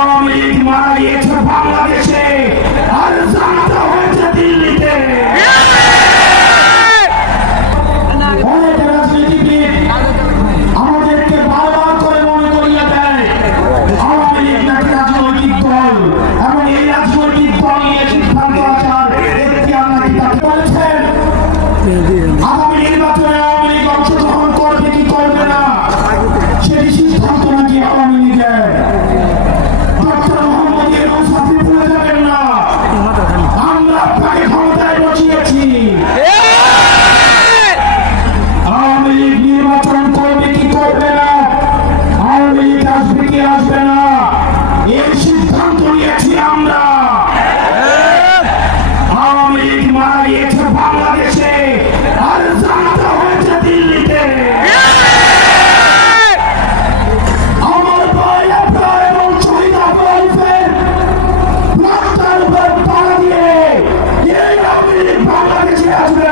আওয়ামী লীগ মারা গিয়েছে বাংলাদেশে, আর জানাতে হয়েছে দিল্লিতে। অনেক রাজনীতিবিদ আমাদেরকে বারবার করে মনে করিয়ে দেয় আওয়ামী লীগ নাকি রাজনৈতিক দল, এবং এই রাজনৈতিক দল নিয়ে সিদ্ধান্ত আসার এখতিয়ার নাকি তাকে বলেছেন। আগামী নির্বাচনে আওয়ামী লীগ অংশগ্রহণ করবে কি করবে না সেটি সিদ্ধান্ত নাকি আওয়ামী লীগের। আমরা আপনাকে ক্ষমতায় বসিয়েছি, আওয়ামী লীগ নির্বাচন করবে কি করবে না, আওয়ামী লীগ আসবে কি আসবে না, এই সিদ্ধান্ত নিয়েছি আমরা। আওয়ামী লীগ মারা গিয়েছে বাংলাদেশে, আর জানাতে হয়েছে দিল্লিতে। আমার ভাই আপনার এবং শহীদ আফরাইফের রাস্তার উপর তালা দিয়ে এই আওয়ামী লীগ বাংলাদেশে আসবে।